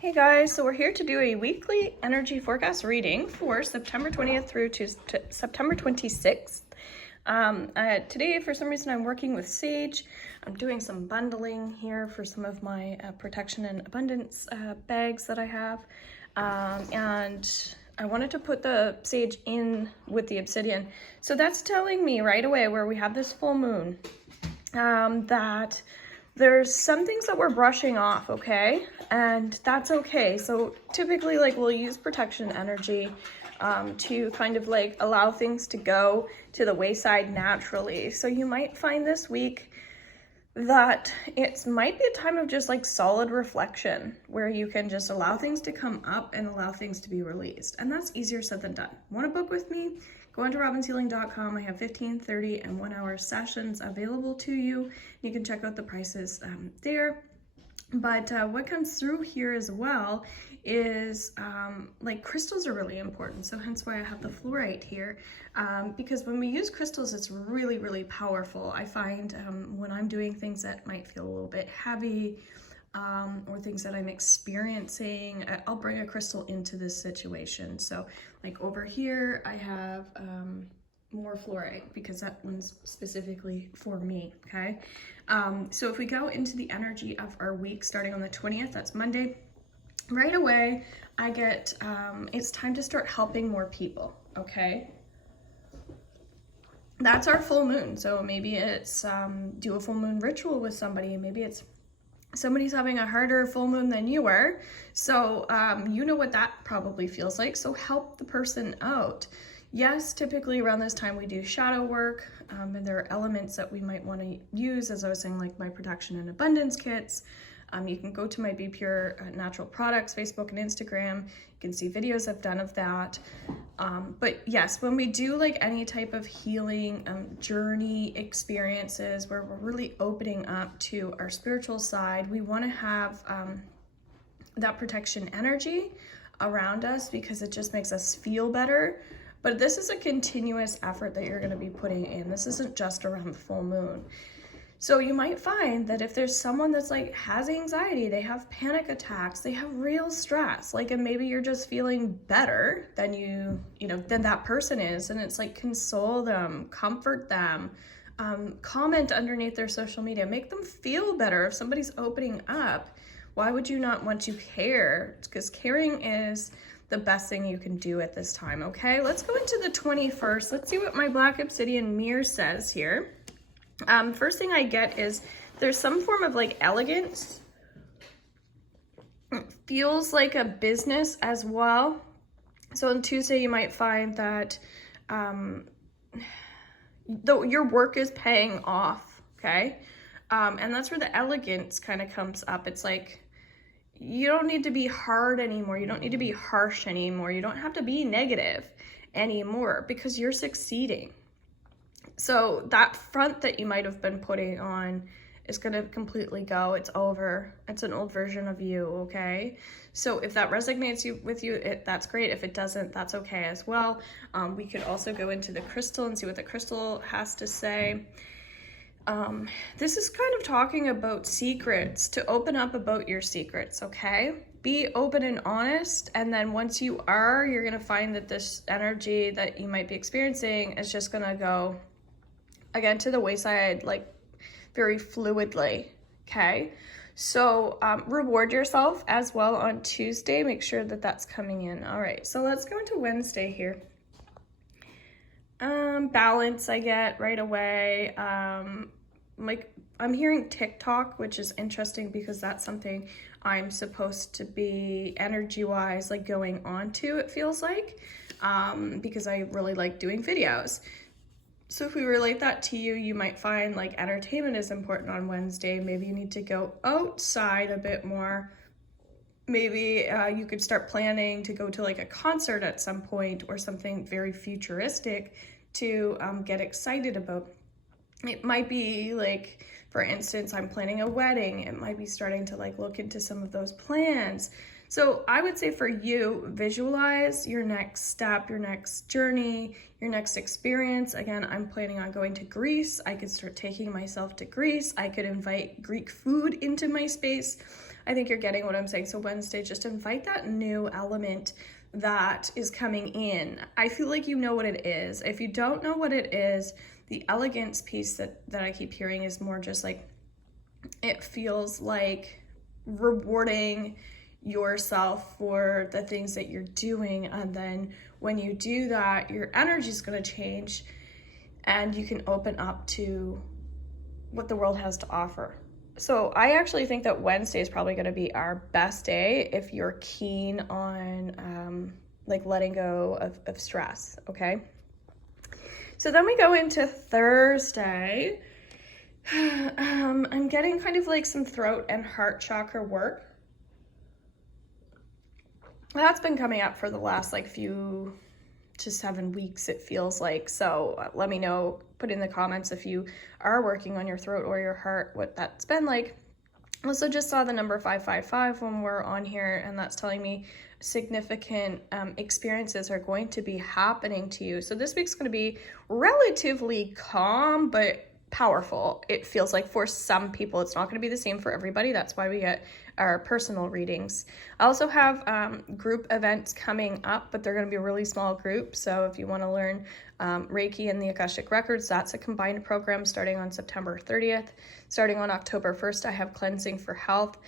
Hey guys, so we're here to do a weekly energy forecast reading for September 20th through to September 26th. Today, for some reason, I'm working with Sage. I'm doing some bundling here for some of my protection and abundance bags that I have. And I wanted to put the Sage in with the obsidian. So that's telling me right away where we have this full moon that there's some things that we're brushing off, okay? And that's okay. So typically, like, we'll use protection energy to kind of like allow things to go to the wayside naturally. So you might find this week that it might be a time of just like solid reflection where you can just allow things to come up and allow things to be released. And that's easier said than done. Want to book with me? Go on to robinshealing.com. I have 15, 30, and 1 hour sessions available to you. You can check out the prices there. But what comes through here as well is like crystals are really important. So hence why I have the fluorite here, because when we use crystals, it's really, really powerful. I find when I'm doing things that might feel a little bit heavy or things that I'm experiencing, I'll bring a crystal into this situation. So like over here, I have more fluorite because that one's specifically for me, okay? So if we go into the energy of our week starting on the 20th, that's Monday, right away I get it's time to start helping more people, okay? That's our full moon. So maybe it's do a full moon ritual with somebody. Maybe it's somebody's having a harder full moon than you are. So you know what that probably feels like. So help the person out. Yes, typically around this time we do shadow work, and there are elements that we might want to use, as I was saying, like my protection and abundance kits. You can go to my Be Pure Natural Products, Facebook and Instagram. You can see videos I've done of that. But yes, when we do like any type of healing journey experiences where we're really opening up to our spiritual side, we want to have that protection energy around us because it just makes us feel better. But this is a continuous effort that you're going to be putting in. This isn't just around the full moon. So you might find that if there's someone that's like has anxiety, they have panic attacks, they have real stress, like, and maybe you're just feeling better than than that person is. And it's like, console them, comfort them, comment underneath their social media, make them feel better. If somebody's opening up, why would you not want to care? Because caring is the best thing you can do at this time, okay? Let's go into the 21st. Let's see what my Black Obsidian mirror says here. First thing I get is there's some form of like elegance. It feels like a business as well. So on Tuesday, you might find that your work is paying off, okay? And that's where the elegance kind of comes up. It's like, you don't need to be hard anymore. You don't need to be harsh anymore. You don't have to be negative anymore because you're succeeding. So that front that you might have been putting on is going to completely go. It's over. It's an old version of you, okay? So if that resonates with you, that's great. If it doesn't, that's okay as well. We could also go into the crystal and see what the crystal has to say. This is kind of talking about secrets, to open up about your secrets, okay? Be open and honest, and then once you are, you're going to find that this energy that you might be experiencing is just going to go, again, to the wayside, like very fluidly, okay? So reward yourself as well on Tuesday. Make sure that that's coming in. All right, so let's go into Wednesday here. Balance I get right away. Like I'm hearing TikTok, which is interesting because that's something I'm supposed to be energy-wise like going on to, it feels like, because I really like doing videos. So if we relate that to you, you might find like entertainment is important on Wednesday. Maybe you need to go outside a bit more. Maybe you could start planning to go to like a concert at some point or something very futuristic to get excited about. It might be like, for instance, I'm planning a wedding. It might be starting to like look into some of those plans. So I would say for you, visualize your next step, your next journey, your next experience. Again, I'm planning on going to Greece. I could start taking myself to Greece. I could invite Greek food into my space. I think you're getting what I'm saying. So Wednesday, just invite that new element that is coming in. I feel like you know what it is. If you don't know what it is, the elegance piece that I keep hearing is more just like, it feels like rewarding yourself for the things that you're doing. And then when you do that, your energy is going to change and you can open up to what the world has to offer. So I actually think that Wednesday is probably going to be our best day if you're keen on like letting go of stress, okay? So then we go into Thursday. I'm getting kind of like some throat and heart chakra work. That's been coming up for the last like few to 7 weeks, it feels like. So let me know, put in the comments if you are working on your throat or your heart, what that's been like. Also just saw the number 555 when we're on here, and that's telling me significant experiences are going to be happening to you. So this week's going to be relatively calm, but powerful. It feels like for some people. It's not going to be the same for everybody. That's why we get our personal readings. I also have group events coming up, but they're going to be a really small group. So if you want to learn Reiki and the Akashic Records, that's a combined program starting on September 30th. Starting on October 1st, I have Cleansing for Health.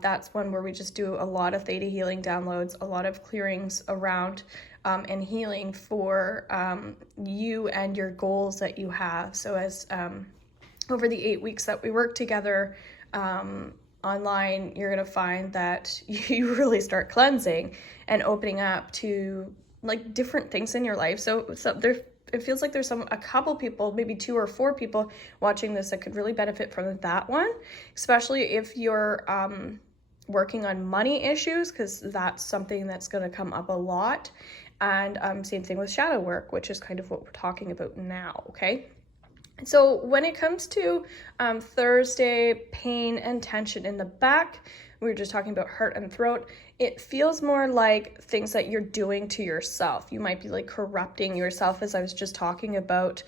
That's one where we just do a lot of theta healing downloads, a lot of clearings around and healing for you and your goals that you have. So as over the 8 weeks that we work together online, you're going to find that you really start cleansing and opening up to like different things in your life. So there, it feels like there's a couple people, maybe 2 or 4 people watching this that could really benefit from that one, especially if you're working on money issues, because that's something that's going to come up a lot. And same thing with shadow work, which is kind of what we're talking about now, okay? So when it comes to Thursday, pain and tension in the back, we were just talking about heart and throat. It feels more like things that you're doing to yourself. You might be like corrupting yourself, as I was just talking about,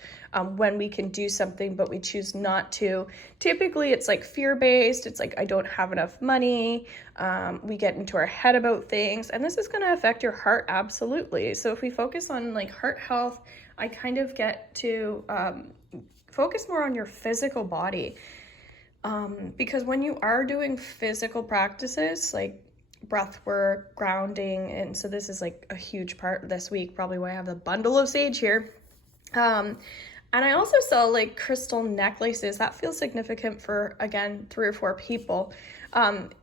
when we can do something, but we choose not to. Typically, it's like fear-based. It's like, I don't have enough money. We get into our head about things, and this is going to affect your heart, absolutely. So if we focus on like heart health, I kind of get to focus more on your physical body. Because when you are doing physical practices like breath work, grounding, and so this is like a huge part this week, probably why I have the bundle of sage here. And I also saw like crystal necklaces. That feels significant for, again, 3 or 4 people.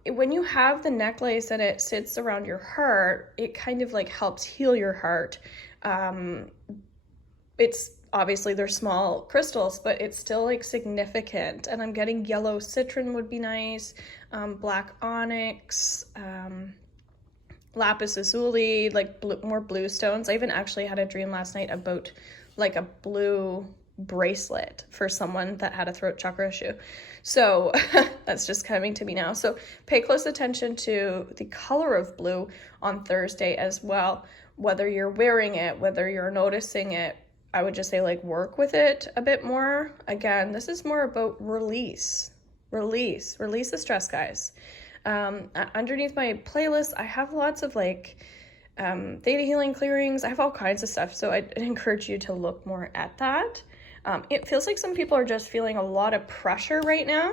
When you have the necklace and it sits around your heart, it kind of like helps heal your heart. It's obviously they're small crystals, but it's still like significant. And I'm getting yellow citron would be nice, black onyx, lapis lazuli, like more blue stones. I even actually had a dream last night about like a blue bracelet for someone that had a throat chakra issue. So that's just coming to me now. So pay close attention to the color of blue on Thursday as well, whether you're wearing it, whether you're noticing it. I would just say like work with it a bit more. Again, this is more about release the stress, guys. Underneath my playlist, I have lots of like theta healing clearings. I have all kinds of stuff. So I'd encourage you to look more at that. It feels like some people are just feeling a lot of pressure right now.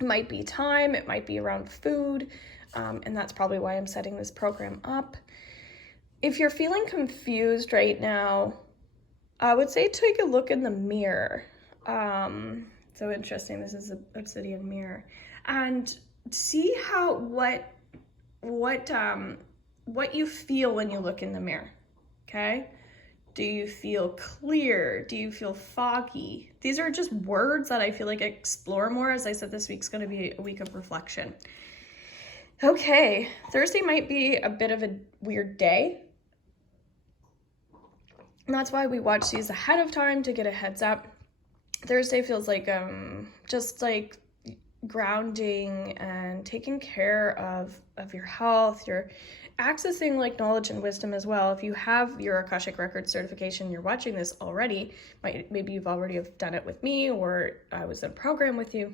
It might be time, it might be around food. And that's probably why I'm setting this program up. If you're feeling confused right now, I would say take a look in the mirror. So interesting, this is an obsidian mirror. And see how, what you feel when you look in the mirror, okay? Do you feel clear? Do you feel foggy? These are just words that I feel like I explore more. As I said, this week's gonna be a week of reflection. Okay, Thursday might be a bit of a weird day. And that's why we watch these ahead of time to get a heads up. Thursday feels like just like grounding and taking care of your health. You're accessing like knowledge and wisdom as well. If you have your Akashic Records certification, you're watching this already, maybe you've already have done it with me, or I was in a program with you.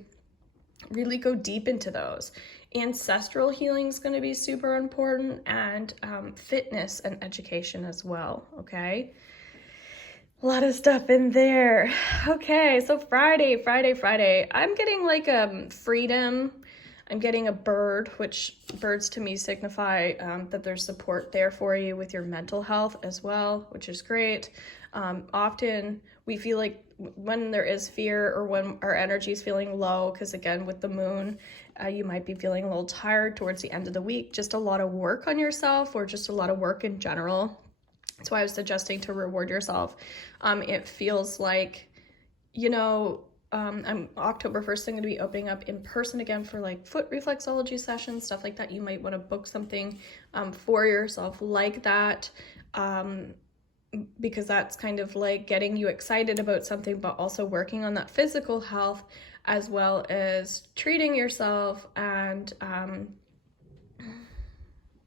Really go deep into those. Ancestral healing is going to be super important, and fitness and education as well, okay? A lot of stuff in there. Okay, so Friday. I'm getting like freedom. I'm getting a bird, which birds to me signify that there's support there for you with your mental health as well, which is great. Often we feel like when there is fear or when our energy is feeling low, because again, with the moon, you might be feeling a little tired towards the end of the week, just a lot of work on yourself or just a lot of work in general. That's why I was suggesting to reward yourself. It feels like, I'm October 1st, I'm going to be opening up in person again for like foot reflexology sessions, stuff like that. You might want to book something for yourself like that, because that's kind of like getting you excited about something, but also working on that physical health as well as treating yourself. And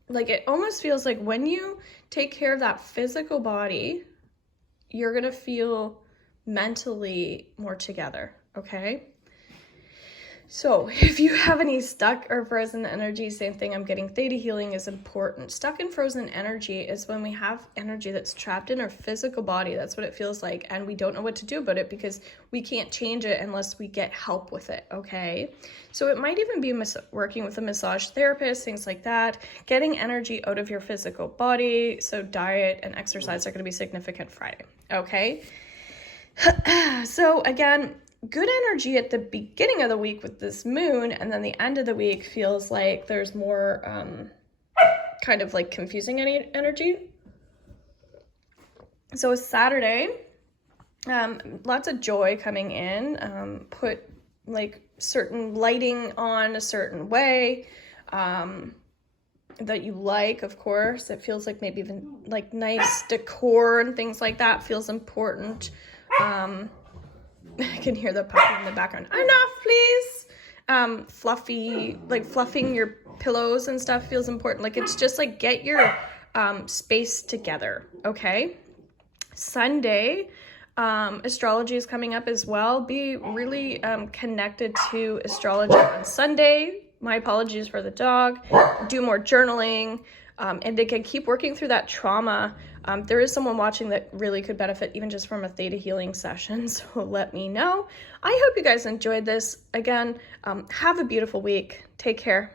like it almost feels like when you take care of that physical body, you're going to feel mentally more together, okay? So if you have any stuck or frozen energy, same thing, I'm getting theta healing is important. Stuck and frozen energy is when we have energy that's trapped in our physical body. That's what it feels like. And we don't know what to do about it because we can't change it unless we get help with it, okay? So it might even be working with a massage therapist, things like that, getting energy out of your physical body. So diet and exercise are going to be significant Friday, okay? So again, good energy at the beginning of the week with this moon, and then the end of the week feels like there's more kind of like confusing energy. So Saturday, lots of joy coming in, put like certain lighting on a certain way that you like, of course. It feels like maybe even like nice decor and things like that feels important. I can hear the puppy in the background. Enough, please. Fluffy, like fluffing your pillows and stuff feels important. Like it's just like get your space together, okay? Sunday, astrology is coming up as well. Be really connected to astrology on Sunday. My apologies for the dog. Do more journaling. And again, keep working through that trauma. There is someone watching that really could benefit even just from a theta healing session, so let me know. I hope you guys enjoyed this. Again, have a beautiful week. Take care.